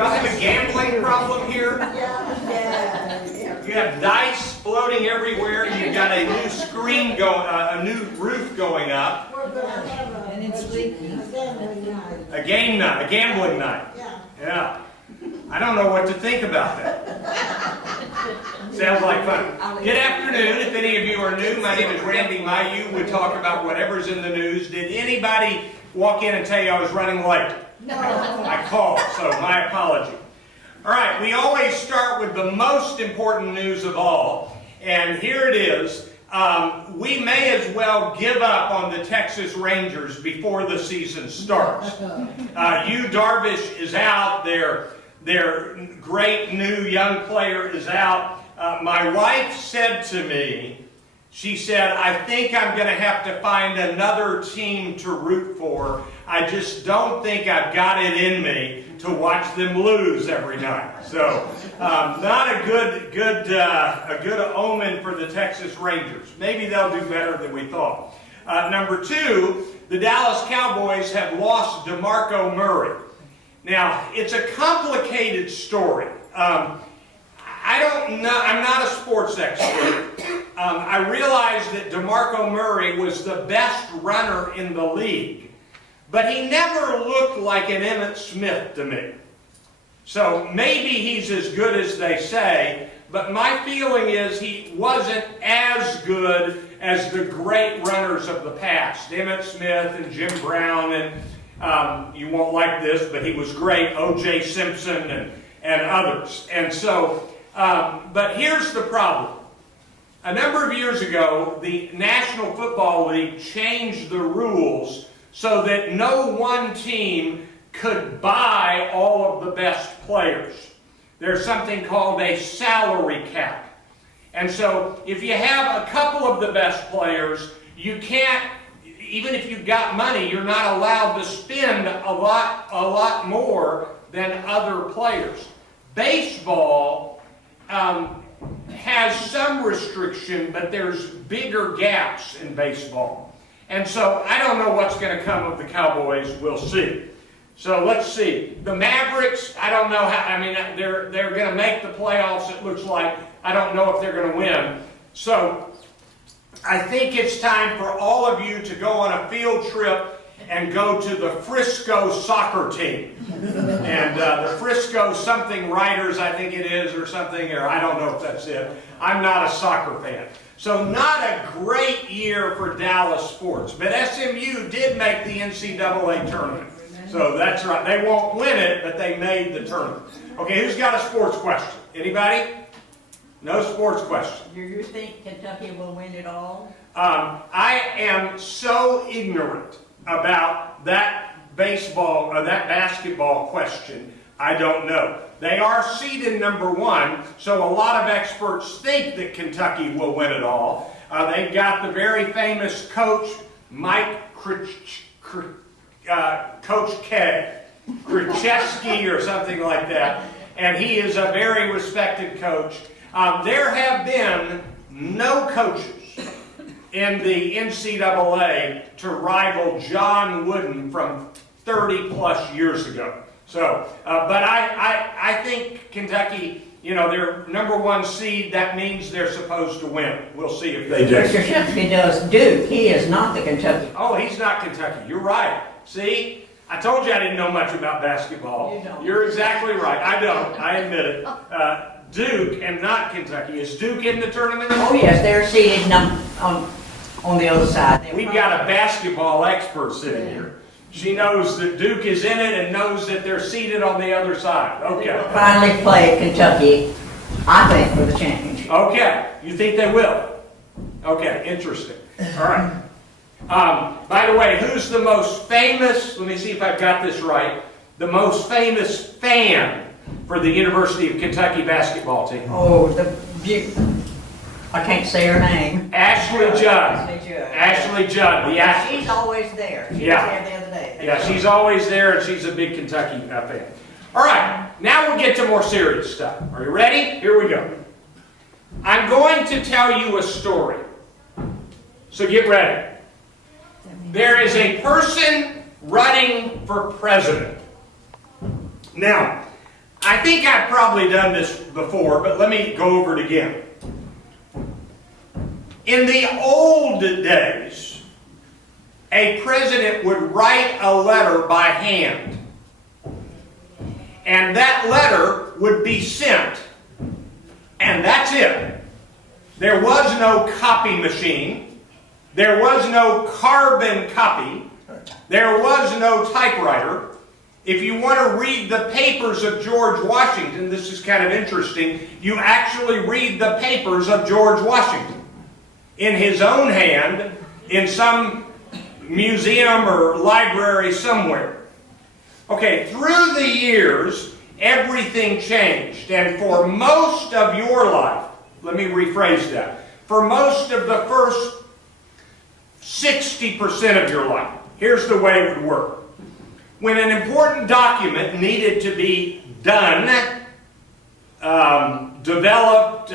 Y'all have a gambling problem here? You have dice floating everywhere. You've got a new screen going, a new roof going up. And it's leaking. A game night, a gambling night. Yeah. I don't know what to think about that. Sounds like fun. Good afternoon. If any of you are new, my name is Randy Mayeux. We talk about whatever's in the news. Did anybody walk in and tell you I was running late? No. I called, so my apology. All right, we always start with the most important news of all, and here it is. We may as well give up on the Texas Rangers before the season starts. Yu Darvish is out. Their great new young player is out. My wife said to me, she said, I think I'm going to have to find another team to root for. I just don't think I've got it in me to watch them lose every night. So, not a good omen for the Texas Rangers. Maybe they'll do better than we thought. Number two, the Dallas Cowboys have lost DeMarco Murray. Now, it's a complicated story. I don't know, I'm not a sports expert. I realized that DeMarco Murray was the best runner in the league, but he never looked like an Emmitt Smith to me. So maybe he's as good as they say, but my feeling is he wasn't as good as the great runners of the past. Emmitt Smith and Jim Brown and you won't like this, but he was great, O.J. Simpson and others. And so, but here's the problem. A number of years ago, the National Football League changed the rules so that no one team could buy all of the best players. There's something called a salary cap. And so if you have a couple of the best players, you can't, even if you've got money, you're not allowed to spend a lot more than other players. Baseball has some restriction, but there's bigger gaps in baseball. And so I don't know what's going to come of the Cowboys. We'll see. So let's see. The Mavericks, I don't know how, I mean, they're going to make the playoffs, it looks like. I don't know if they're going to win. So I think it's time for all of you to go on a field trip and go to the Frisco soccer team. And the Frisco something Riders, I think it is, or something, or I don't know if that's it. I'm not a soccer fan. So not a great year for Dallas sports. But SMU did make the NCAA tournament. So that's right. They won't win it, but they made the tournament. Okay, who's got a sports question? Anybody? No sports question. Do you think Kentucky will win it all? I am so ignorant about that baseball or that basketball question. I don't know. They are seeded number one, so a lot of experts think that Kentucky will win it all. They've got the very famous coach, Coach K, Krzyzewski or something like that, and he is a very respected coach. There have been no coaches in the NCAA to rival John Wooden from 30 plus years ago. So, but I think Kentucky, you know, they're number one seed. That means they're supposed to win. We'll see if they do. Krzyzewski does Duke. He is not the Kentucky. Oh, he's not Kentucky. You're right. See? I told you I didn't know much about basketball. You don't. You're exactly right. I don't. I admit it. Duke and not Kentucky. Is Duke in the tournament? Oh yes, they're seated on the other side. We've got a basketball expert sitting here. She knows that Duke is in it and knows that they're seated on the other side. Okay. They will finally play Kentucky, I think, for the championship. Okay. You think they will? Okay. Interesting. All right. By the way, who's the most famous, let me see if I've got this right, the most famous fan for the University of Kentucky basketball team? Oh, I can't say her name. Ashley Judd. Ashley Judd. Yeah. She's always there. She was there the other day. Yeah, she's always there, and she's a big Kentucky fan. All right, now we'll get to more serious stuff. Are you ready? Here we go. I'm going to tell you a story. So get ready. There is a person running for president. Now, I think I've probably done this before, but let me go over it again. In the old days, a president would write a letter by hand. And that letter would be sent. And that's it. There was no copy machine. There was no carbon copy. There was no typewriter. If you want to read the papers of George Washington, this is kind of interesting, you actually read the papers of George Washington in his own hand in some museum or library somewhere. Okay, through the years, everything changed. And for most of your life, let me rephrase that, for most of the first 60% of your life, here's the way it would work. When an important document needed to be done, developed,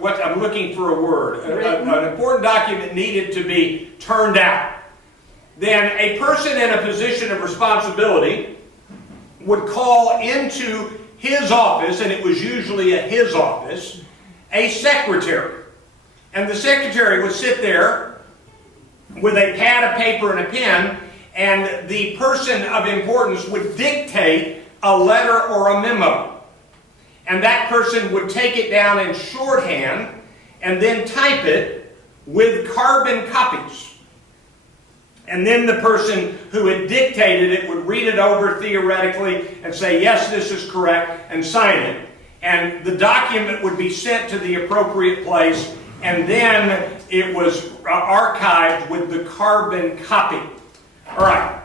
what I'm looking for a word, an important document needed to be turned out, then a person in a position of responsibility would call into his office, and it was usually his office, a secretary. And the secretary would sit there with a pad of paper and a pen, and the person of importance would dictate a letter or a memo. And that person would take it down in shorthand and then type it with carbon copies. And then the person who had dictated it would read it over theoretically and say, yes, this is correct, and sign it. And the document would be sent to the appropriate place, and then it was archived with the carbon copy. All right.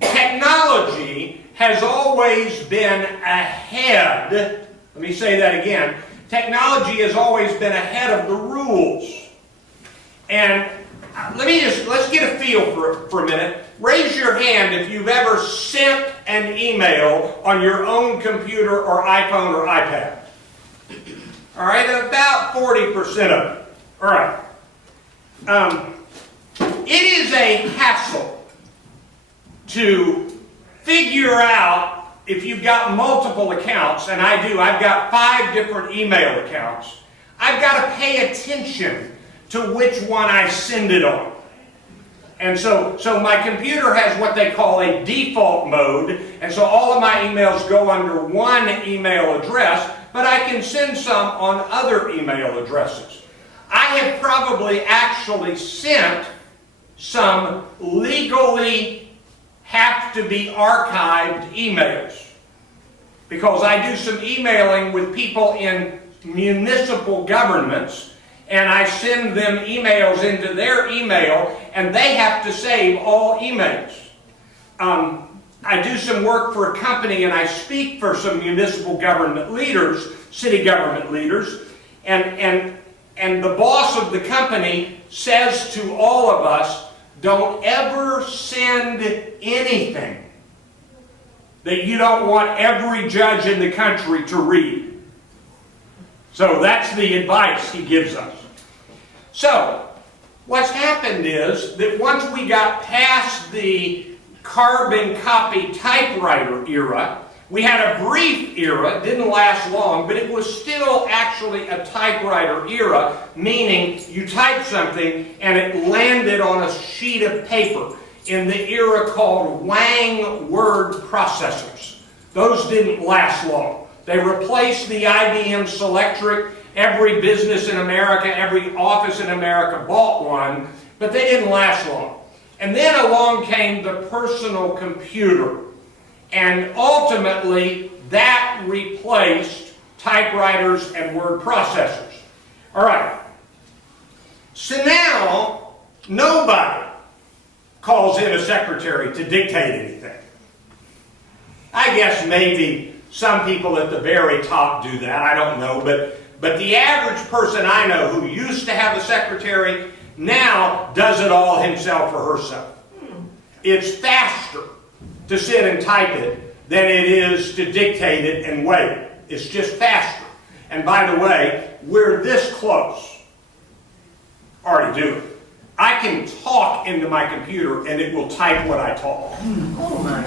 Technology has always been ahead. Let me say that again. Technology has always been ahead of the rules. And let's get a feel for a minute. Raise your hand if you've ever sent an email on your own computer or iPhone or iPad. All right, about 40% of it. All right. It is a hassle to figure out if you've got multiple accounts, and I do. I've got 5 different email accounts. I've got to pay attention to which one I send it on. And so my computer has what they call a default mode, and so all of my emails go under one email address, but I can send some on other email addresses. I have probably actually sent some legally have to be archived emails, because I do some emailing with people in municipal governments, and I send them emails into their email, and they have to save all emails. I do some work for a company, and I speak for some municipal government leaders, city government leaders, and the boss of the company says to all of us, don't ever send anything that you don't want every judge in the country to read. So that's the advice he gives us. So, what's happened is that once we got past the carbon copy typewriter era, we had a brief era, it didn't last long, but it was still actually a typewriter era, meaning you typed something and it landed on a sheet of paper in the era called Wang word processors. Those didn't last long. They replaced the IBM Selectric. Every business in America, every office in America bought one, but they didn't last long. And then along came the personal computer. And ultimately, that replaced typewriters and word processors. All right. So now, nobody calls in a secretary to dictate anything. I guess maybe some people at the very top do that. I don't know. But the average person I know who used to have a secretary now does it all himself or herself. It's faster to sit and type it than it is to dictate it and wait. It's just faster. And by the way, we're this close. Already do it. I can talk into my computer and it will type what I talk. Oh my.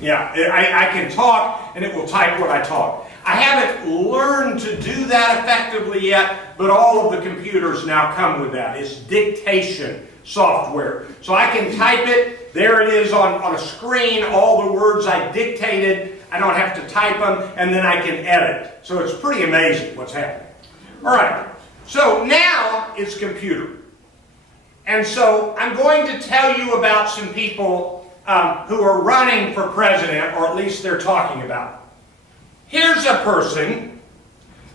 Yeah, I can talk and it will type what I talk. I haven't learned to do that effectively yet, but all of the computers now come with that. It's dictation software. So I can type it, there it is on a screen, all the words I dictated, I don't have to type them, and then I can edit. So it's pretty amazing what's happening. All right, so now it's computer. And so I'm going to tell you about some people who are running for president, or at least they're talking about it. Here's a person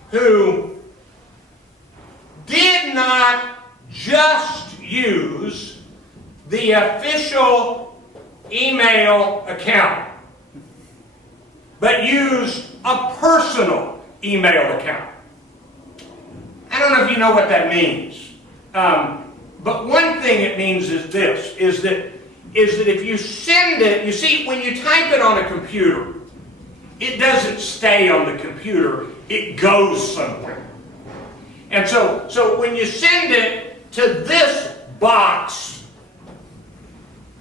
who did not just use the official email account, but used a personal email account. I don't know if you know what that means, but one thing it means is this, is that if you send it, you see, when you type it on a computer, it doesn't stay on the computer, it goes somewhere. And so when you send it to this box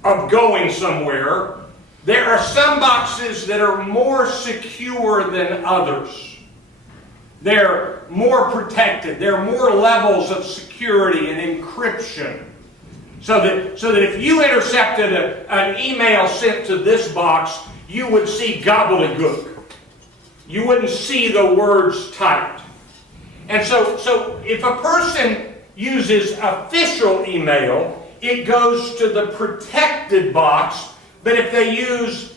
of going somewhere, there are some boxes that are more secure than others. They're more protected. There are more levels of security and encryption. So that if you intercepted an email sent to this box, you would see gobbledygook. You wouldn't see the words typed. And so if a person uses official email, it goes to the protected box. But if they use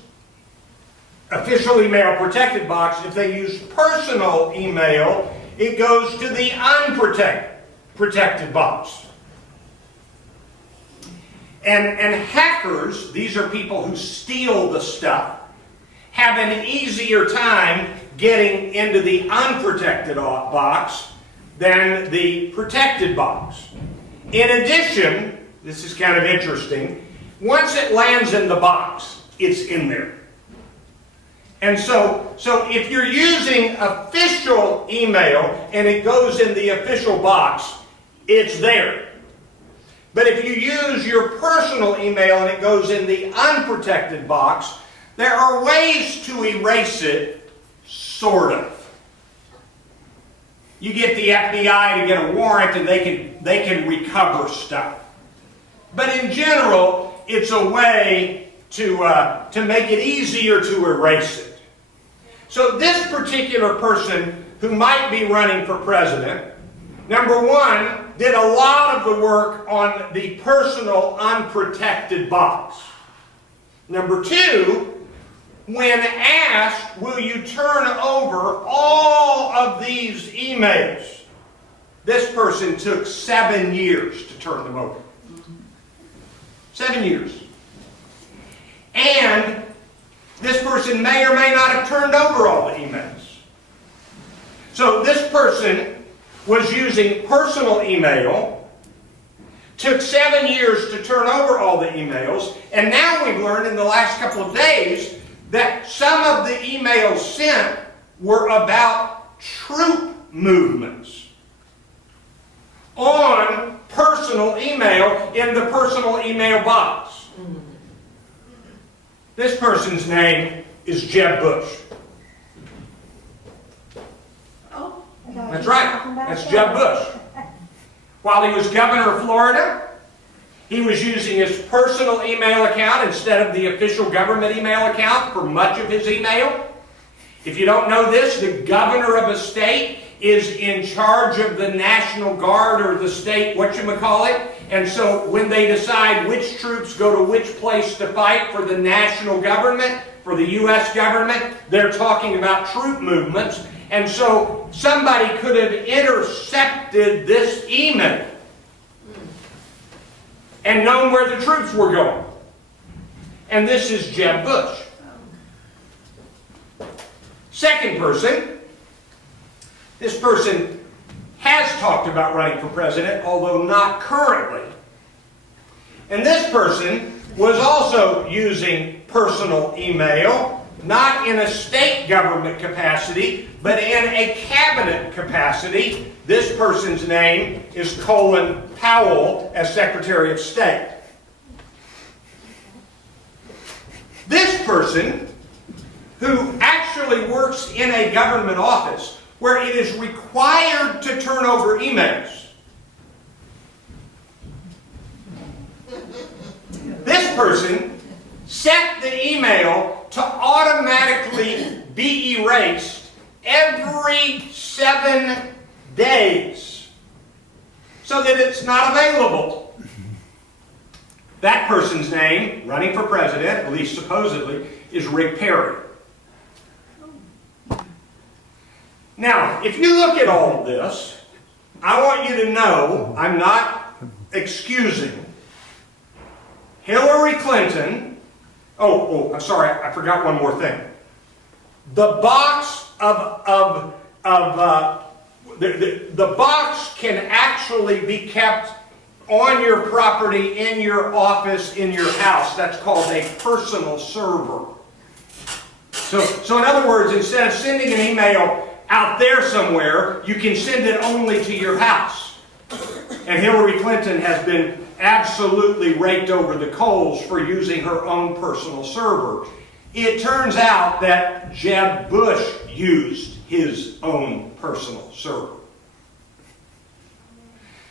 official email protected box, if they use personal email, it goes to the unprotected box. And hackers, these are people who steal the stuff, have an easier time getting into the unprotected box than the protected box. In addition, this is kind of interesting, once it lands in the box, it's in there. And so if you're using official email and it goes in the official box, it's there. But if you use your personal email and it goes in the unprotected box, there are ways to erase it, sort of. You get the FBI to get a warrant and they can recover stuff. But in general, it's a way to make it easier to erase it. So this particular person who might be running for president, number one, did a lot of the work on the personal unprotected box. Number two, when asked, will you turn over all of these emails? This person took 7 years to turn them over. 7 years. And this person may or may not have turned over all the emails. So this person was using personal email, took 7 years to turn over all the emails, and now we've learned in the last couple of days that some of the emails sent were about troop movements on personal email in the personal email box. This person's name is Jeb Bush. That's right. That's Jeb Bush. While he was governor of Florida, he was using his personal email account instead of the official government email account for much of his email. If you don't know this, the governor of a state is in charge of the National Guard or the state whatchamacallit. And so when they decide which troops go to which place to fight for the national government, for the U.S. government, they're talking about troop movements. And so somebody could have intercepted this email and known where the troops were going. And this is Jeb Bush. Second person, this person has talked about running for president, although not currently. And this person was also using personal email, not in a state government capacity, but in a cabinet capacity. This person's name is Colin Powell as Secretary of State. This person who actually works in a government office where it is required to turn over emails. This person set the email to automatically be erased every 7 days so that it's not available. That person's name, running for president, at least supposedly, is Rick Perry. Now, if you look at all of this, I want you to know I'm not excusing Hillary Clinton. I'm sorry, I forgot one more thing. The box the box can actually be kept on your property, in your office, in your house. That's called a personal server. So in other words, instead of sending an email out there somewhere, you can send it only to your house. And Hillary Clinton has been absolutely raked over the coals for using her own personal server. It turns out that Jeb Bush used his own personal server.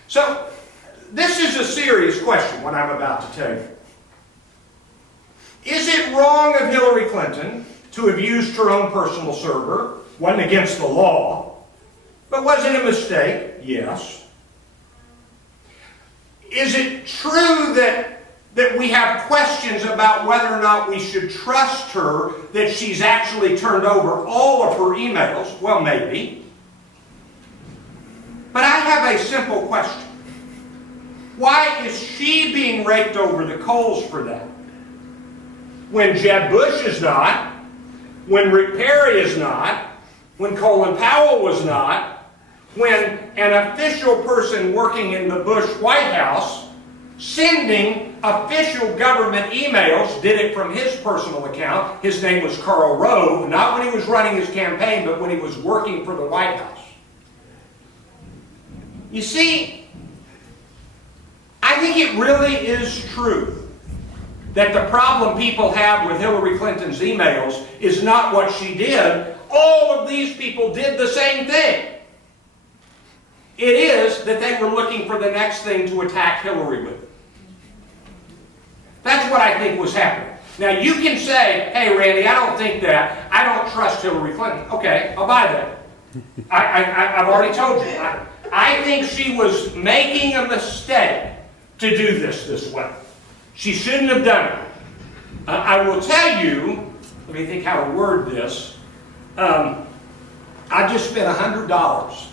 So, this is a serious question, what I'm about to tell you. Is it wrong of Hillary Clinton to have used her own personal server? Wasn't against the law. But was it a mistake? Yes. Is it true that we have questions about whether or not we should trust her, that she's actually turned over all of her emails? Well, maybe. But I have a simple question. Why is she being raked over the coals for that? When Jeb Bush is not, when Rick Perry is not, when Colin Powell was not, when an official person working in the Bush White House sending official government emails, did it from his personal account. His name was Karl Rove, not when he was running his campaign, but when he was working for the White House. You see, I think it really is true that the problem people have with Hillary Clinton's emails is not what she did. All of these people did the same thing. It is that they were looking for the next thing to attack Hillary with. That's what I think was happening. Now you can say, hey Randy, I don't think that. I don't trust Hillary Clinton. Okay, I'll buy that. I've already told you. I think she was making a mistake to do this way. She shouldn't have done it. I will tell you, let me think how to word this. I just spent $100.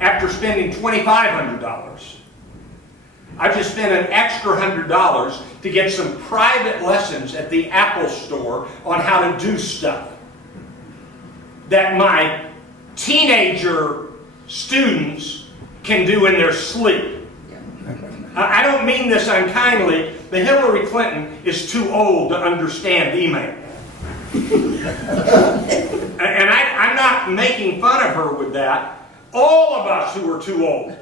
After spending $2,500, I just spent an extra $100 to get some private lessons at the Apple store on how to do stuff that my teenager students can do in their sleep. I don't mean this unkindly, but Hillary Clinton is too old to understand email. And I'm not making fun of her with that. All of us who are too old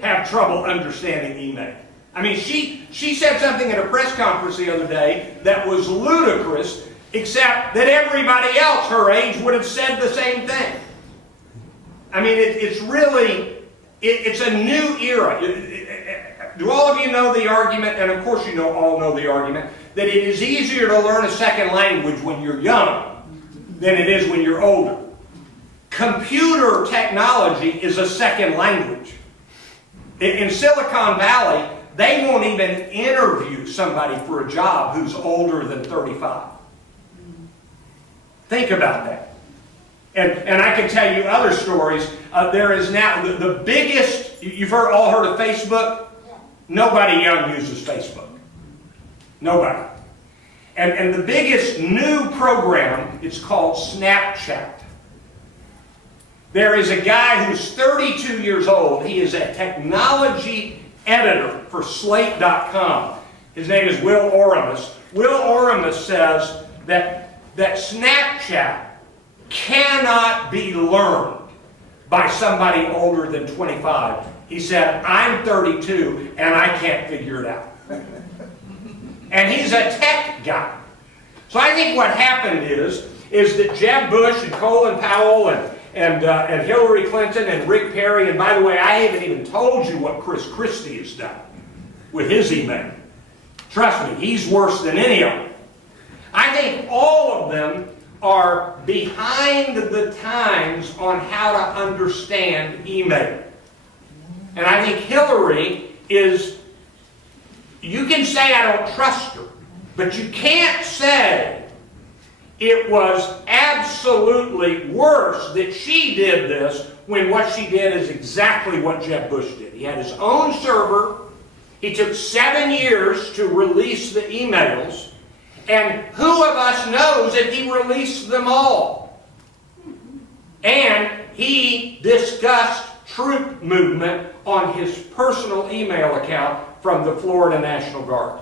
have trouble understanding email. I mean, she said something at a press conference the other day that was ludicrous, except that everybody else her age would have said the same thing. I mean, it's really, it's a new era. Do all of you know the argument, and of course you all know the argument, that it is easier to learn a second language when you're young than it is when you're older. Computer technology is a second language. In Silicon Valley, they won't even interview somebody for a job who's older than 35. Think about that. And I can tell you other stories. There is now the biggest, you've all heard of Facebook? Nobody young uses Facebook. Nobody. And the biggest new program, it's called Snapchat. There is a guy who's 32 years old. He is a technology editor for Slate.com. His name is Will Oramus. Will Oramus says that Snapchat cannot be learned by somebody older than 25. He said, I'm 32 and I can't figure it out. And he's a tech guy. So I think what happened is that Jeb Bush and Colin Powell and Hillary Clinton and Rick Perry, and by the way, I haven't even told you what Chris Christie has done with his email. Trust me, he's worse than any of them. I think all of them are behind the times on how to understand email. And I think Hillary is, you can say I don't trust her, but you can't say it was absolutely worse that she did this when what she did is exactly what Jeb Bush did. He had his own server. He took 7 years to release the emails. And who of us knows if he released them all? And he discussed troop movement on his personal email account from the Florida National Guard.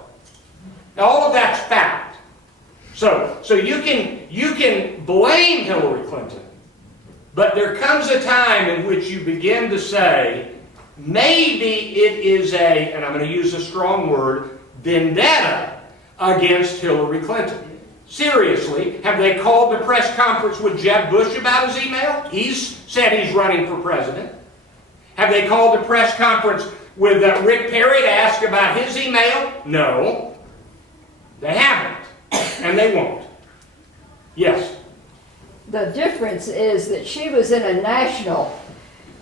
Now, all of that's fact. So you can blame Hillary Clinton, but there comes a time in which you begin to say, maybe it is a, and I'm going to use a strong word, vendetta against Hillary Clinton. Seriously, have they called the press conference with Jeb Bush about his email? He's said he's running for president. Have they called the press conference with Rick Perry to ask about his email? No. They haven't. And they won't. Yes? The difference is that she was in a national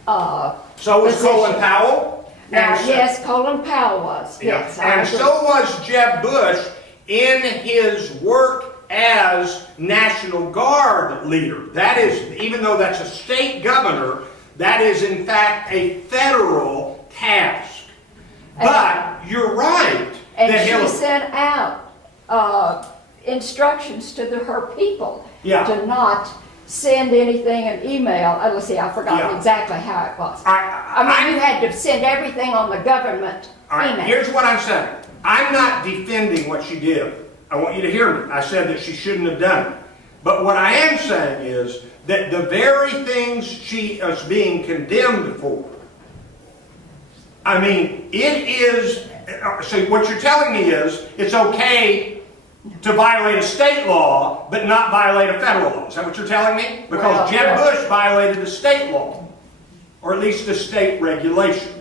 So was position. Colin Powell. Yes, Colin Powell was. Yes, I And agree. so was Jeb Bush in his work as National Guard leader. That is, even though that's a state governor, that is in fact a federal task. But you're right. And that she Hillary, sent out instructions to her people Yeah. to not send anything in email. Let's see, I forgot Yeah. exactly how it was. I I mean, you had to send everything on the government All right, email. here's what I'm saying. I'm not defending what she did. I want you to hear me. I said that she shouldn't have done it. But what I am saying is that the very things she is being condemned for, I mean, it is, so what you're telling me is it's okay to violate a state law, but not violate a federal law. Is that what you're telling me? Because Well, Jeb yeah. Bush violated a state law, or at least a state regulation.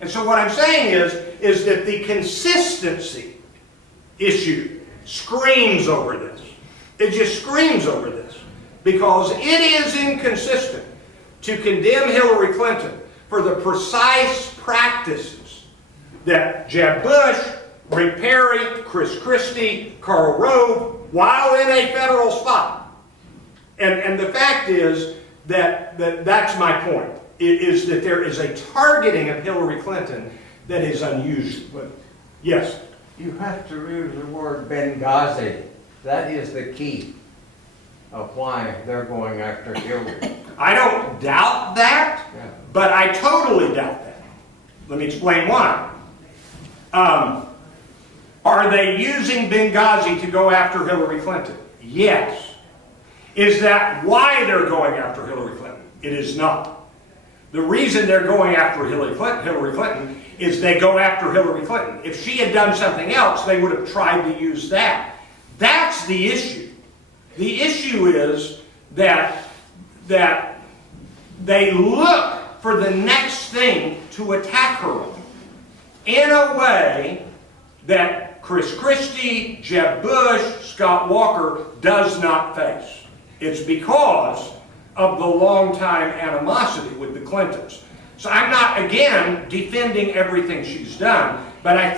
And so what I'm saying is that the consistency issue screams over this. It just screams over this. Because it is inconsistent to condemn Hillary Clinton for the precise practices that Jeb Bush, Rick Perry, Chris Christie, Karl Rove, while in a federal spot. And the fact is that's my point, is that there is a targeting of Hillary Clinton that is unusual. But Yes? you have to use the word Benghazi. That is the key of why they're going after Hillary. I don't doubt that, Yeah. but I totally doubt that. Let me explain why. Are they using Benghazi to go after Hillary Clinton? Yes. Is that why they're going after Hillary Clinton? It is not. The reason they're going after Hillary Clinton is they go after Hillary Clinton. If she had done something else, they would have tried to use that. That's the issue. The issue is that they look for the next thing to attack her on in a way that Chris Christie, Jeb Bush, Scott Walker does not face. It's because of the long-time animosity with the Clintons. So I'm not, again, defending everything she's done, but I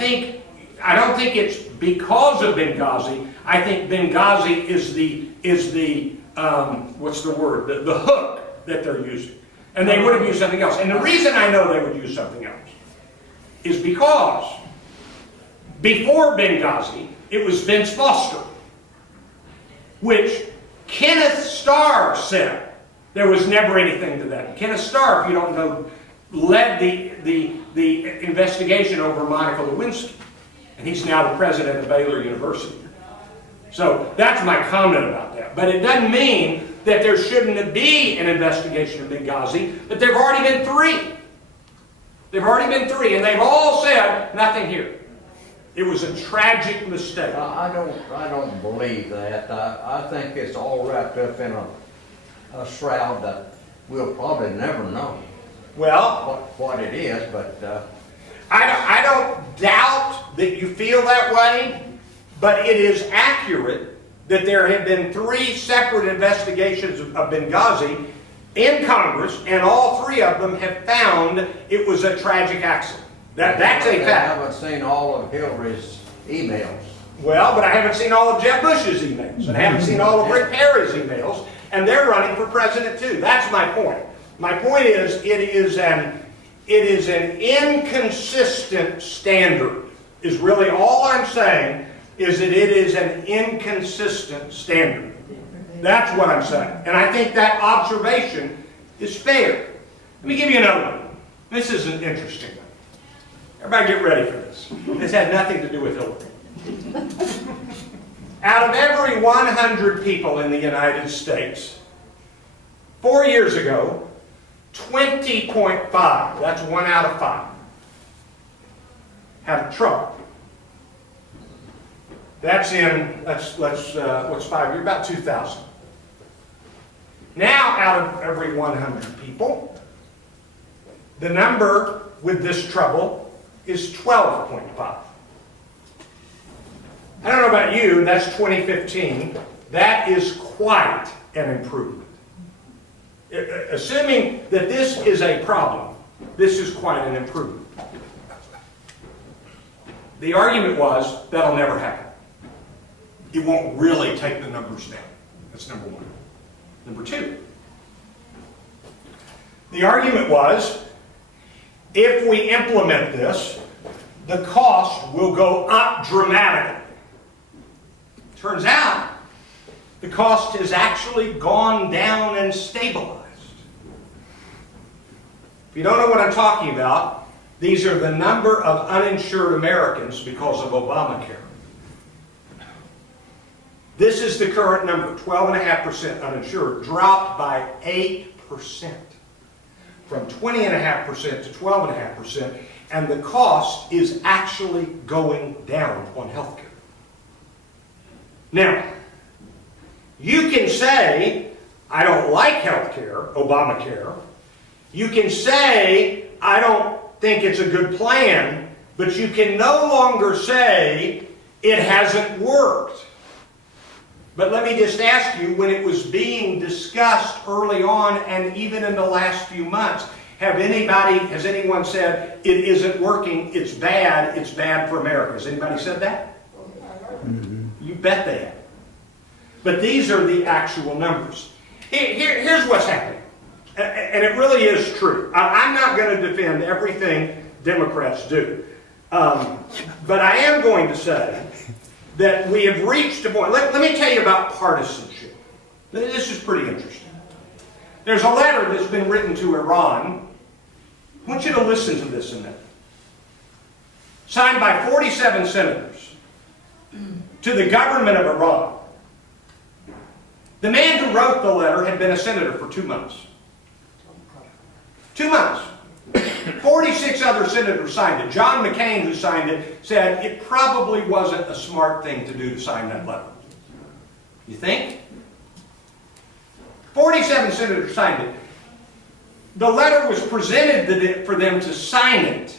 don't think it's because of Benghazi. I think Benghazi is the what's the word? The hook that they're using. And they would have used something else. And the reason I know they would use something else is because before Benghazi, it was Vince Foster, which Kenneth Starr said there was never anything to that. Kenneth Starr, if you don't know, led the investigation over Monica Lewinsky. And he's now the president of Baylor University. So that's my comment about that. But it doesn't mean that there shouldn't be an investigation of Benghazi, but there have already been 3. There have already been 3, and they've all said, nothing here. It was a tragic mistake. I don't believe that. I think it's all wrapped up in a shroud that we'll probably never know Well, what it is, but, I don't doubt that you feel that way, but it is accurate that there have been 3 separate investigations of Benghazi in Congress, and all 3 of them have found it was a tragic accident. That's a I fact. haven't seen all of Hillary's emails. Well, but I haven't seen all of Jeb Bush's emails, and I haven't seen all of Rick Perry's emails, and they're running for president too. That's my point. My point is, it is an inconsistent standard, is really all I'm saying, is that it is an inconsistent standard. That's what I'm saying. And I think that observation is fair. Let me give you another one. This is an interesting one. Everybody get ready for this. This had nothing to do with Hillary. Out of every 100 people in the United States, 4 years ago, 20.5, that's 1 out of 5, had trouble. That's in, what's 5 years? About 2,000. Now, out of every 100 people, the number with this trouble is 12.5. I don't know about you, that's 2015. That is quite an improvement. Assuming that this is a problem, this is quite an improvement. The argument was, that'll never happen. It won't really take the numbers down. That's number 1. Number 2, the argument was, if we implement this, the cost will go up dramatically. Turns out, the cost has actually gone down and stabilized. If you don't know what I'm talking about, these are the number of uninsured Americans because of Obamacare. This is the current number, 12.5% uninsured, dropped by 8%. From 20.5% to 12.5%, and the cost is actually going down on health care. Now, you can say, I don't like health care, Obamacare. You can say, I don't think it's a good plan, but you can no longer say it hasn't worked. But let me just ask you, when it was being discussed early on and even in the last few months, has anyone said it isn't working, it's bad for America? Has anybody said that? You bet they have. But these are the actual numbers. Here's what's happening, and it really is true. I'm not going to defend everything Democrats do, but I am going to say that we have reached a point. Let me tell you about partisanship. This is pretty interesting. There's a letter that's been written to Iran. I want you to listen to this a minute. Signed by 47 senators to the government of Iran. The man who wrote the letter had been a senator for 2 months. 2 months. 46 other senators signed it. John McCain, who signed it, said it probably wasn't a smart thing to do to sign that letter. You think? 47 senators signed it. The letter was presented for them to sign it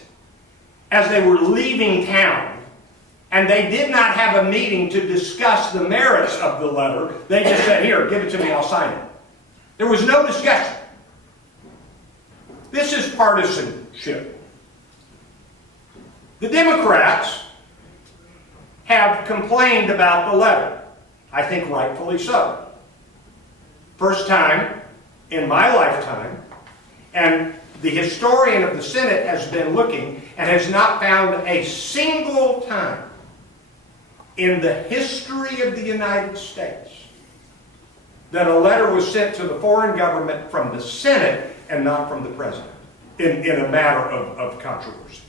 as they were leaving town. And they did not have a meeting to discuss the merits of the letter. They just said, here, give it to me, I'll sign it. There was no discussion. This is partisanship. The Democrats have complained about the letter. I think rightfully so. First time in my lifetime, and the historian of the Senate has been looking and has not found a single time in the history of the United States that a letter was sent to the foreign government from the Senate and not from the President in a matter of controversy.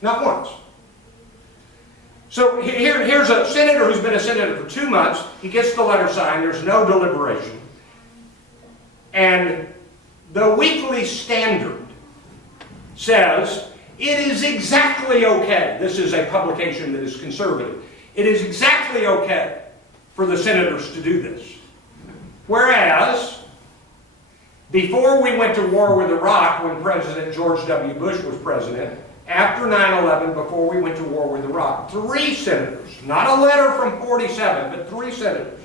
Not once. So here's a senator who's been a senator for 2 months. He gets the letter signed. There's no deliberation. And the Weekly Standard says It is exactly okay. This is a publication that is conservative. It is exactly okay for the senators to do this. Whereas, before we went to war with Iraq, when President George W. Bush was president, after 9/11, before we went to war with Iraq, 3 senators, not a letter from 47, but 3 senators,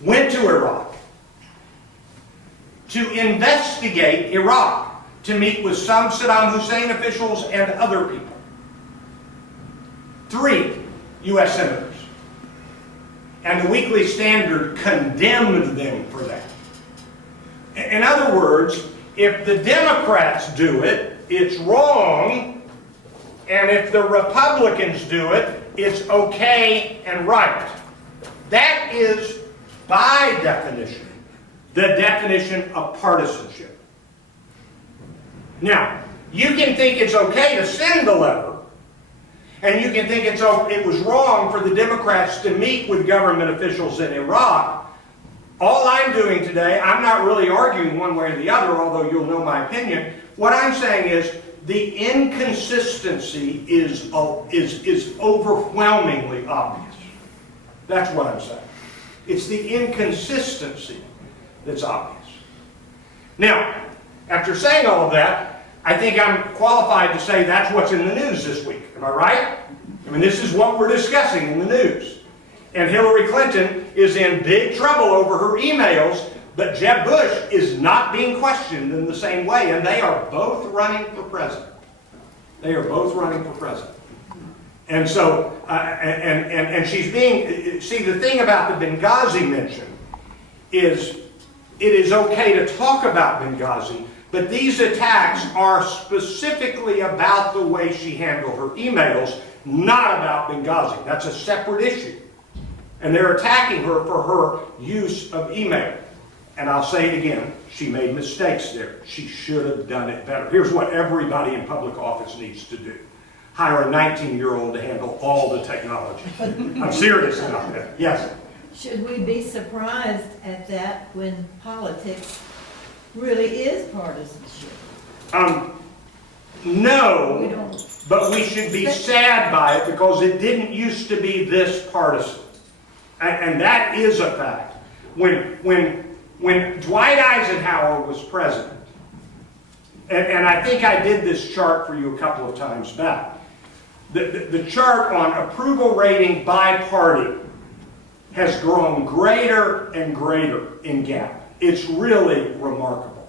went to Iraq to investigate Iraq, to meet with some Saddam Hussein officials and other people. 3 U.S. senators. And the Weekly Standard condemned them for that. In other words, if the Democrats do it, it's wrong, and if the Republicans do it, it's okay and right. That is, by definition, the definition of partisanship. Now, you can think it's okay to send the letter, and you can think it was wrong for the Democrats to meet with government officials in Iraq. All I'm doing today, I'm not really arguing one way or the other, although you'll know my opinion. What I'm saying is the inconsistency is overwhelmingly obvious. That's what I'm saying. It's the inconsistency that's obvious. Now, after saying all of that, I think I'm qualified to say that's what's in the news this week. Am I right? I mean, this is what we're discussing in the news. And Hillary Clinton is in big trouble over her emails, but Jeb Bush is not being questioned in the same way, and they are both running for president. They are both running for president. And so, and she's being, see, the thing about the Benghazi mention is it is okay to talk about Benghazi, but these attacks are specifically about the way she handled her emails, not about Benghazi. That's a separate issue. And they're attacking her for her use of email. And I'll say it again, she made mistakes there. She should have done it better. Here's what everybody in public office needs to do. Hire a 19-year-old to handle all the technology. I'm serious about that. Yes? Should we be surprised at that when politics really is partisanship? No, but we should be sad by it because it didn't used to be this partisan. And that is a fact. When Dwight Eisenhower was president, and I think I did this chart for you a couple of times back, the chart on approval rating by party has grown greater and greater in gap. It's really remarkable.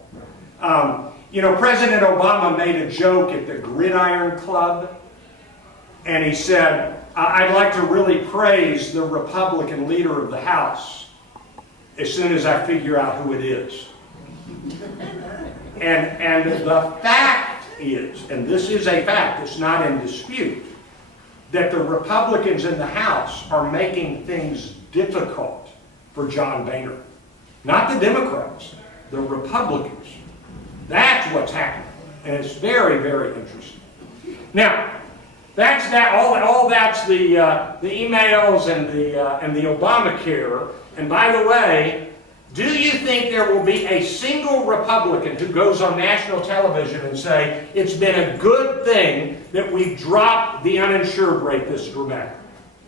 You know, President Obama made a joke at the Gridiron Club, and he said, I'd like to really praise the Republican leader of the House as soon as I figure out who it is. And the fact is, and this is a fact, it's not in dispute, that the Republicans in the House are making things difficult for John Boehner. Not the Democrats, the Republicans. That's what's happening. And it's very, very interesting. Now, that's that. All that's the emails and the Obamacare. And by the way, do you think there will be a single Republican who goes on national television and say it's been a good thing that we dropped the uninsured rate this dramatically?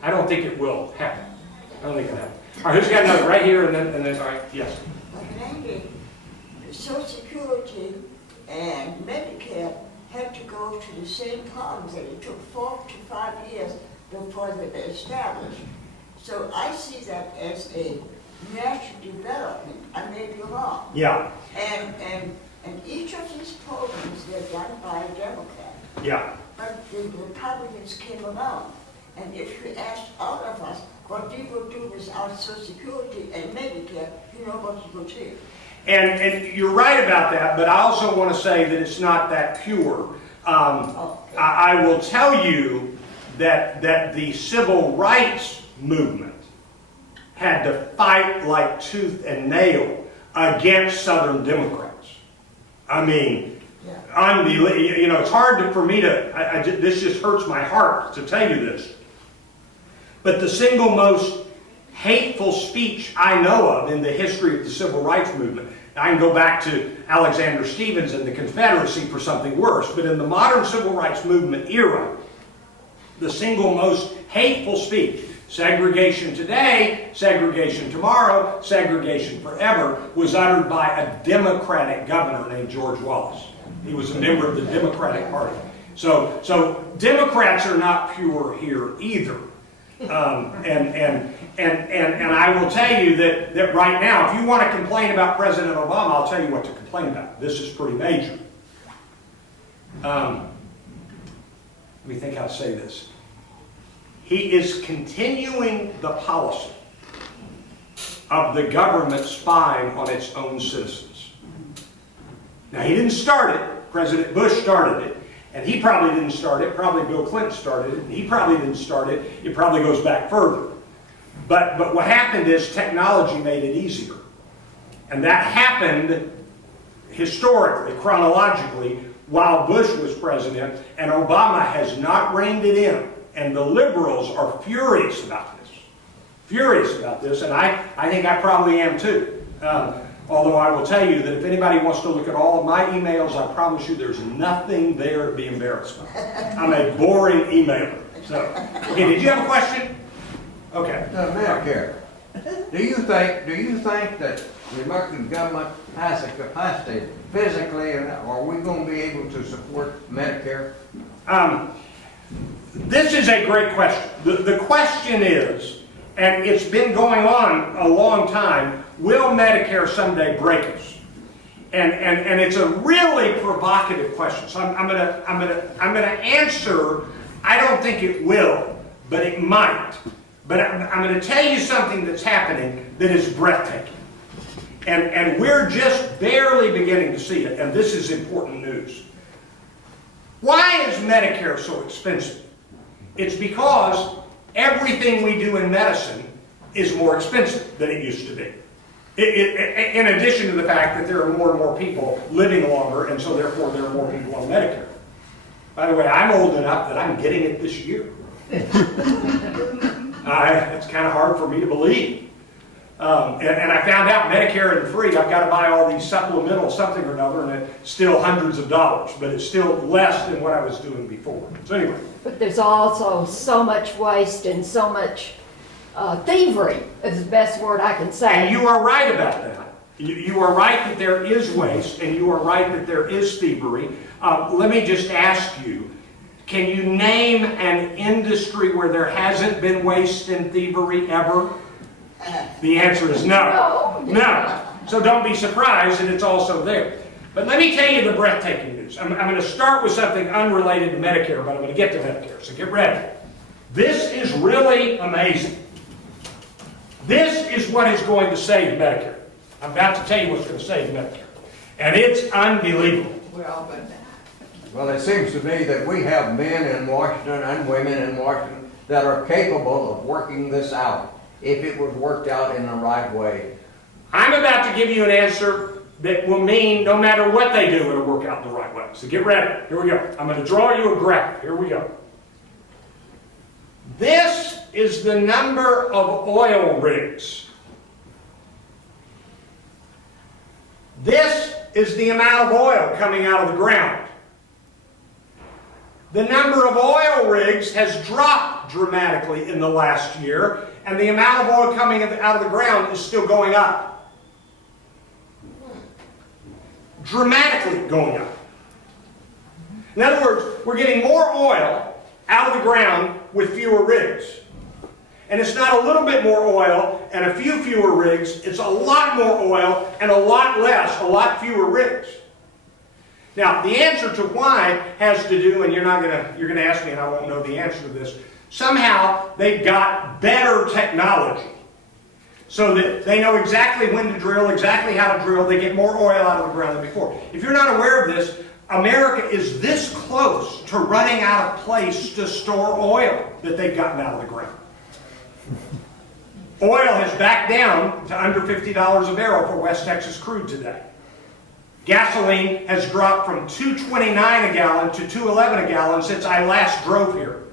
I don't think it will happen. I don't think it'll happen. All right, who's got another? Right here and then all right, yes. Social Security and Medicare had to go to the same problems that it took 4 to 5 years before they were established. So I see that as a natural development. I may be wrong. Yeah. And each of these programs, they're done by a Democrat. Yeah. But the Republicans came along. And if you asked all of us what we would do without Social Security and Medicare, you know what you would hear. And you're right about that, but I also want to say that it's not that pure. I will tell you that the civil rights movement had to fight like tooth and nail against Southern Democrats. I mean, unbelievable. You know, it's hard for me to, this just hurts my heart to tell you this. But the single most hateful speech I know of in the history of the civil rights movement I can go back to Alexander Stephens and the Confederacy for something worse, but in the modern civil rights movement era, the single most hateful speech, segregation today, segregation tomorrow, segregation forever, was uttered by a Democratic governor named George Wallace. He was a member of the Democratic Party. So Democrats are not pure here either. And I will tell you that right now, if you want to complain about President Obama, I'll tell you what to complain about. This is pretty major. Let me think how to say this. He is continuing the policy of the government spying on its own citizens. Now, he didn't start it. President Bush started it. And he probably didn't start it. Probably Bill Clinton started it. And he probably didn't start it. It probably goes back further. But what happened is technology made it easier. And that happened historically, chronologically, while Bush was president. And Obama has not reined it in. And the liberals are furious about this. Furious about this. And I think I probably am too. Although I will tell you that if anybody wants to look at all of my emails, I promise you there's nothing there to be embarrassed by. I'm a boring emailer. So, okay, did you have a question? Okay. Medicare. Do you think that the American government has the capacity physically, and are we going to be able to support Medicare? This is a great question. The question is, and it's been going on a long time, will Medicare someday break us? And it's a really provocative question. So I'm gonna answer. I don't think it will, but it might. But I'm going to tell you something that's happening that is breathtaking, and we're just barely beginning to see it. And this is important news. Why is Medicare so expensive? It's because everything we do in medicine is more expensive than it used to be. In addition to the fact that there are more and more people living longer, and so therefore there are more people on Medicare. By the way, I'm old enough that I'm getting it this year. It's kind of hard for me to believe. And I found out Medicare isn't free. I've got to buy all these supplemental something or another, and it's still hundreds of dollars, but it's still less than what I was doing before. So anyway. But there's also so much waste and so much thievery is the best word I can say. And you are right about that. You are right that there is waste, and you are right that there is thievery. Let me just ask you, can you name an industry where there hasn't been waste and thievery ever? The answer is no. No. So don't be surprised that it's also there. But let me tell you the breathtaking news. I'm going to start with something unrelated to Medicare, but I'm going to get to Medicare, so get ready. This is really amazing. This is what is going to save Medicare. I'm about to tell you what's going to save Medicare. And it's unbelievable. Well, it seems to me that we have men in Washington and women in Washington that are capable of working this out, if it was worked out in the right way. I'm about to give you an answer that will mean no matter what they do, it'll work out in the right way. So get ready. Here we go. I'm going to draw you a graph. Here we go. This is the number of oil rigs. This is the amount of oil coming out of the ground. The number of oil rigs has dropped dramatically in the last year, and the amount of oil coming out of the ground is still going up. Dramatically going up. In other words, we're getting more oil out of the ground with fewer rigs. And it's not a little bit more oil and a few fewer rigs, it's a lot more oil and a lot fewer rigs. Now, the answer to why has to do, and you're going to ask me and I won't know the answer to this, somehow they've got better technology so that they know exactly when to drill, exactly how to drill, they get more oil out of the ground than before. If you're not aware of this, America is this close to running out of place to store oil that they've gotten out of the ground. Oil has backed down to under $50 a barrel for West Texas crude today. Gasoline has dropped from $2.29 a gallon to $2.11 a gallon since I last drove here.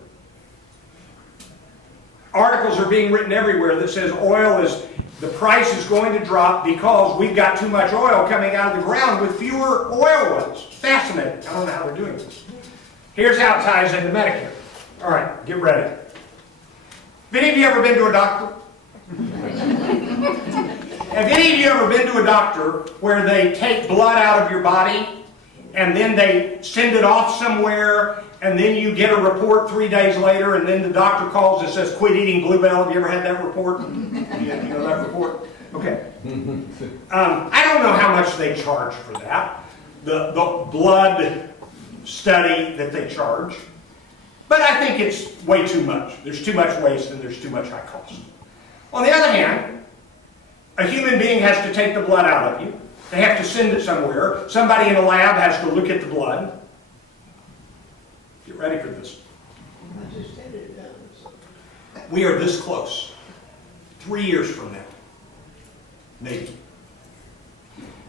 Articles are being written everywhere that says oil is the price is going to drop because we've got too much oil coming out of the ground with fewer oil wells. Fascinating. I don't know how they're doing this. Here's how it ties into Medicare. All right, get ready. Have any of you ever been to a doctor? Have any of you ever been to a doctor where they take blood out of your body and then they send it off somewhere and then you get a report 3 days later and then the doctor calls and says, quit eating Bluebell? Have you ever had that report? You know that report? Okay. I don't know how much they charge for that, the blood study that they charge, but I think it's way too much. There's too much waste and there's too much high cost. On the other hand, a human being has to take the blood out of you. They have to send it somewhere. Somebody in a lab has to look at the blood. Get ready for this. We are this close. 3 years from now. Maybe.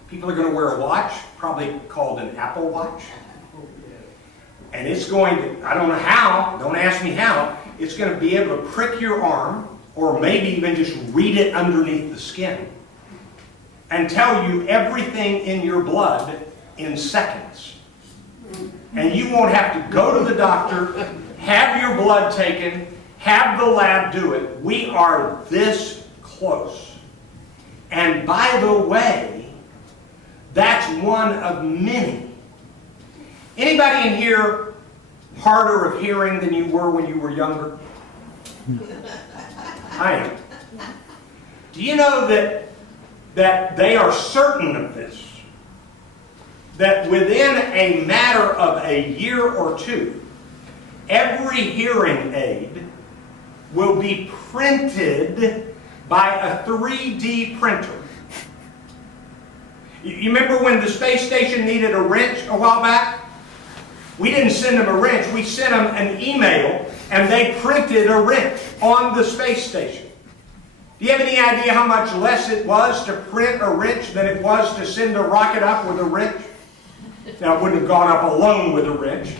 People are going to wear a watch, probably called an Apple Watch. And it's going to, I don't know how, don't ask me how, it's going to be able to prick your arm, or maybe even just read it underneath the skin, and tell you everything in your blood in seconds. And you won't have to go to the doctor, have your blood taken, have the lab do it. We are this close. And by the way, that's one of many. Anybody in here harder of hearing than you were when you were younger? I am. Do you know that they are certain of this? That within a matter of a year or two, every hearing aid will be printed by a 3D printer. You remember when the space station needed a wrench a while back? We didn't send them a wrench, we sent them an email and they printed a wrench on the space station. Do you have any idea how much less it was to print a wrench than it was to send a rocket up with a wrench? Now, it wouldn't have gone up alone with a wrench,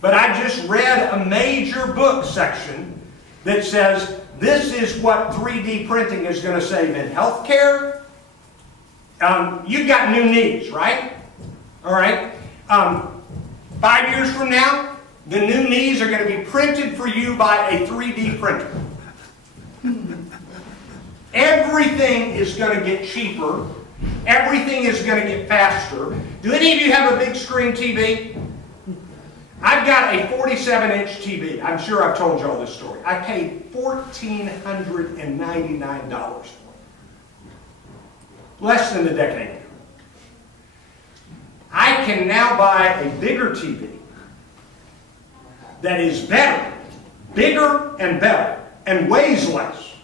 but I just read a major book section that says this is what 3D printing is going to save in healthcare. You've got new knees, right? All right. 5 years from now, the new knees are going to be printed for you by a 3D printer. Everything is going to get cheaper. Everything is going to get faster. Do any of you have a big screen TV? I've got a 47-inch TV. I'm sure I've told you all this story. I paid $1,499 for it. Less than a decade ago. I can now buy a bigger TV that is better, bigger and better, and weighs less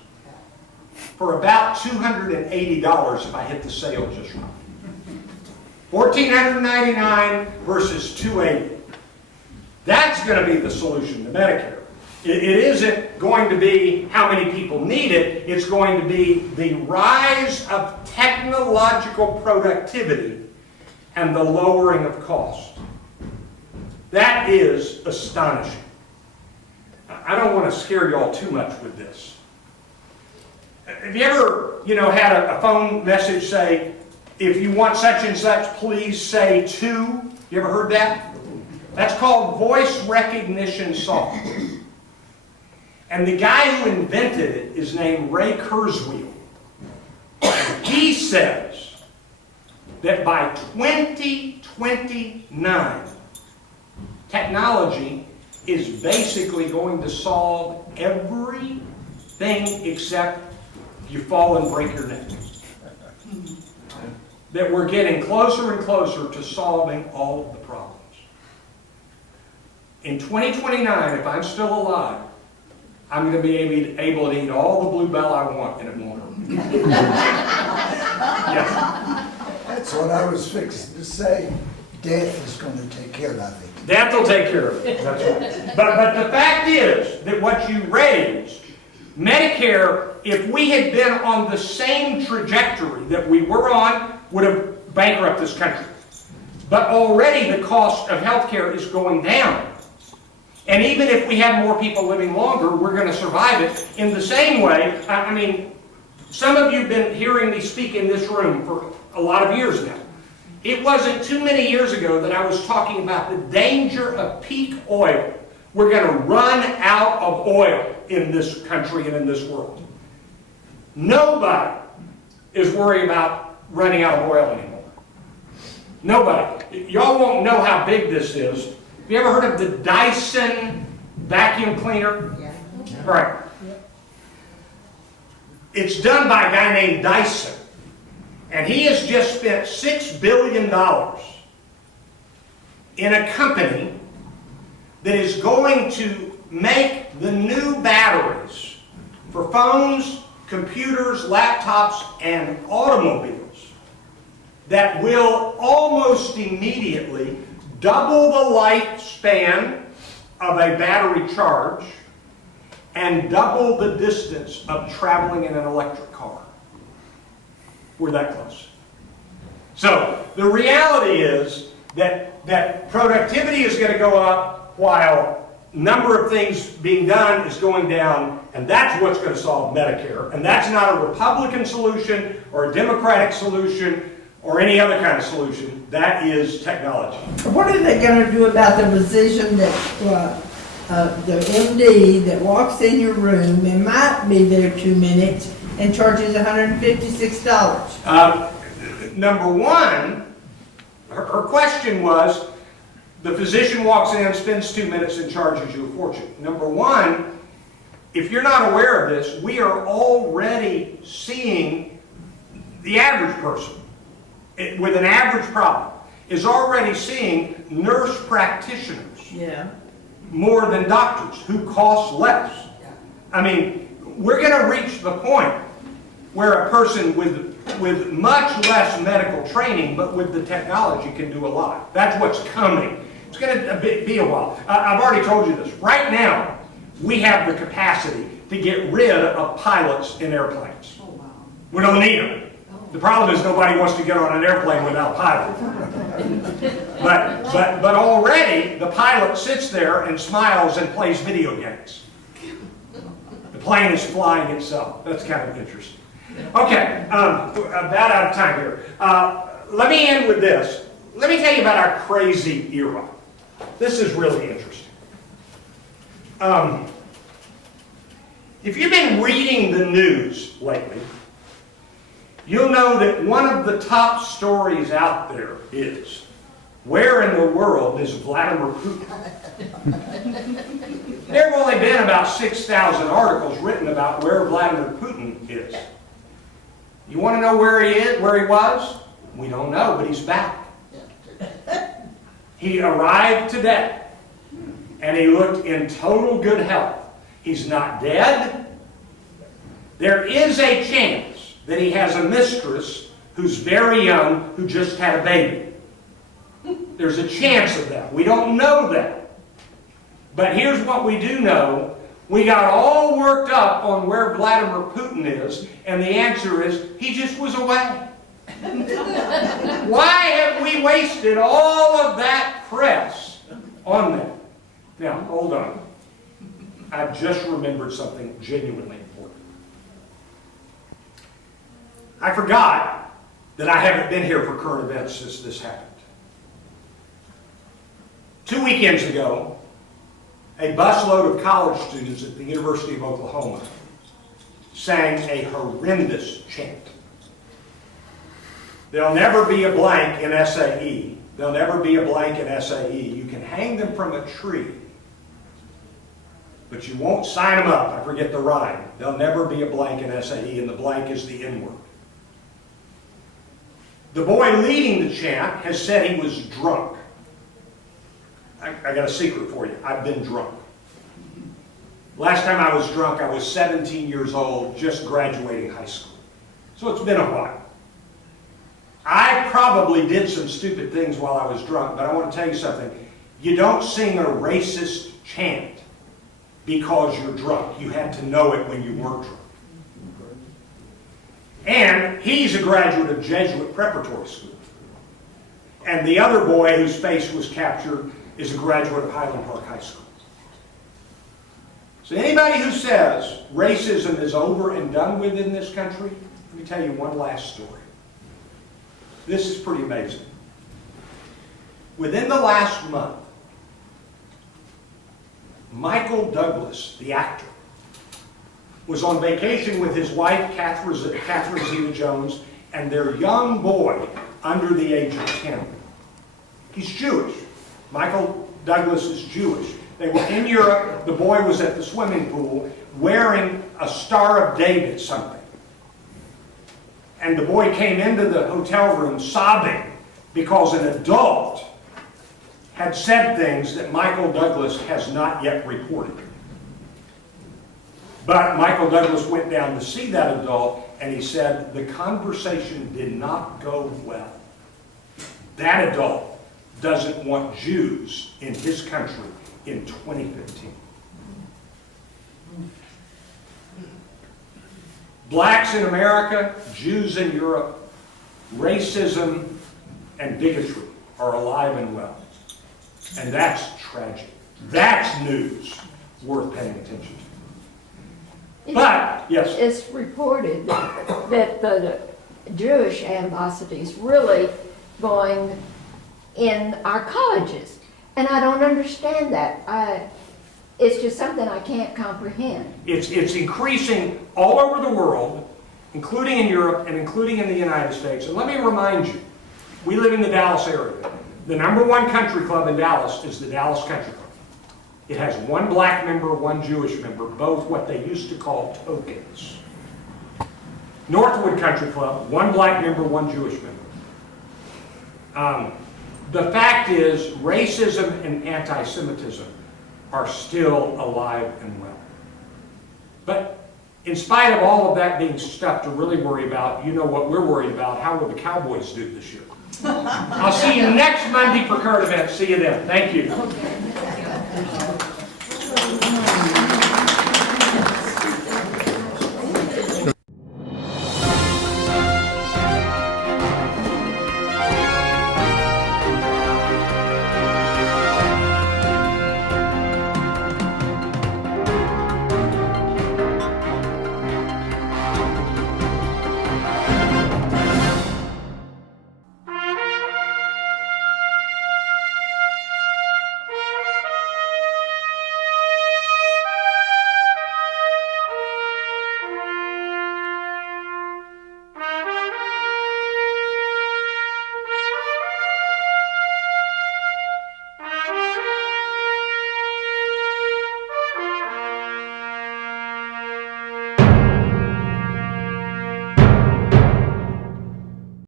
for about $280 if I hit the sale just right. $1,499 versus $280. That's going to be the solution to Medicare. It isn't going to be how many people need it. It's going to be the rise of technological productivity and the lowering of cost. That is astonishing. I don't want to scare you all too much with this. Have you ever, had a phone message say, if you want such and such, please say to? You ever heard that? That's called voice recognition software. And the guy who invented it is named Ray Kurzweil. He says that by 2029, technology is basically going to solve everything except you fall and break your neck. That we're getting closer and closer to solving all of the problems. In 2029, if I'm still alive, I'm going to be able to eat all the Bluebell I want and it won't hurt. Yes. That's what I was fixing to say. Death is going to take care of it. Death will take care of it. That's right. But the fact is that what you raised, Medicare, if we had been on the same trajectory that we were on, would have bankrupted this country. But already the cost of health care is going down. And even if we have more people living longer, we're going to survive it in the same way. I mean, Some of you have been hearing me speak in this room for a lot of years now. It wasn't too many years ago that I was talking about the danger of peak oil. We're going to run out of oil in this country and in this world. Nobody is worried about running out of oil anymore. Nobody. Y'all won't know how big this is. Have you ever heard of the Dyson vacuum cleaner? Yeah. All right. It's done by a guy named Dyson. And he has just spent $6 billion in a company that is going to make the new batteries for phones, computers, laptops, and automobiles that will almost immediately double the lifespan of a battery charge and double the distance of traveling in an electric car. We're that close. So the reality is that productivity is going to go up while number of things being done is going down, and that's what's going to solve Medicare. And that's not a Republican solution or a Democratic solution or any other kind of solution. That is technology. What are they gonna do about the position that, the MD that walks in your room and might be there 2 minutes and charges $156? Number one, her question was, the physician walks in, spends 2 minutes, and charges you a fortune. Number one, if you're not aware of this, we are already seeing the average person with an average problem is already seeing nurse practitioners more than doctors who cost less. I mean, we're going to reach the point where a person with much less medical training but with the technology can do a lot. That's what's coming. It's going to be a while. I've already told you this. Right now, we have the capacity to get rid of pilots in airplanes. Oh, wow. We don't need them. The problem is nobody wants to get on an airplane without a pilot. But already the pilot sits there and smiles and plays video games. The plane is flying itself. That's kind of interesting. Okay, about out of time here. Let me end with this. Let me tell you about our crazy era. This is really interesting. If you've been reading the news lately, you'll know that one of the top stories out there is, where in the world is Vladimir Putin? There have only been about 6,000 articles written about where Vladimir Putin is. You want to know where he is, where he was? We don't know, but he's back. He arrived today, and he looked in total good health. He's not dead. There is a chance that he has a mistress who's very young, who just had a baby. There's a chance of that. We don't know that. But here's what we do know. We got all worked up on where Vladimir Putin is, and the answer is, he just was away. Why have we wasted all of that press on that? Now, hold on. I've just remembered something genuinely important. I forgot that I haven't been here for current events since this happened. 2 weekends ago, a busload of college students at the University of Oklahoma sang a horrendous chant. There'll never be a blank in SAE. There'll never be a blank in SAE. You can hang them from a tree, but you won't sign them up. I forget the rhyme. There'll never be a blank in SAE, and the blank is the N-word. The boy leading the chant has said he was drunk. I got a secret for you. I've been drunk. Last time I was drunk, I was 17 years old, just graduating high school. So it's been a while. I probably did some stupid things while I was drunk, but I want to tell you something. You don't sing a racist chant because you're drunk. You had to know it when you weren't drunk. And he's a graduate of Jesuit preparatory school. And the other boy whose face was captured is a graduate of Highland Park High School. So anybody who says racism is over and done with in this country, let me tell you one last story. This is pretty amazing. Within the last month, Michael Douglas, the actor, was on vacation with his wife, Catherine Zeta-Jones, and their young boy under the age of 10. He's Jewish. Michael Douglas is Jewish. They were in Europe. The boy was at the swimming pool wearing a Star of David something. And the boy came into the hotel room sobbing because an adult had said things that Michael Douglas has not yet reported. But Michael Douglas went down to see that adult, and he said the conversation did not go well. That adult doesn't want Jews in his country in 2015. Blacks in America, Jews in Europe, racism and bigotry are alive and well. And that's tragic. That's news worth paying attention to. But, yes. It's reported that the Jewish animosity is really going in our colleges. And I don't understand that. It's just something I can't comprehend. It's increasing all over the world, including in Europe and including in the United States. And let me remind you, we live in the Dallas area. The #1 country club in Dallas is the Dallas Country Club. It has one black member, one Jewish member, both what they used to call tokens. Northwood Country Club, one black member, one Jewish member. The fact is, racism and anti-Semitism are still alive and well. But in spite of all of that being stuff to really worry about, you know what we're worried about. How will the Cowboys do this year? I'll see you next Monday for current events. See you then. Thank you.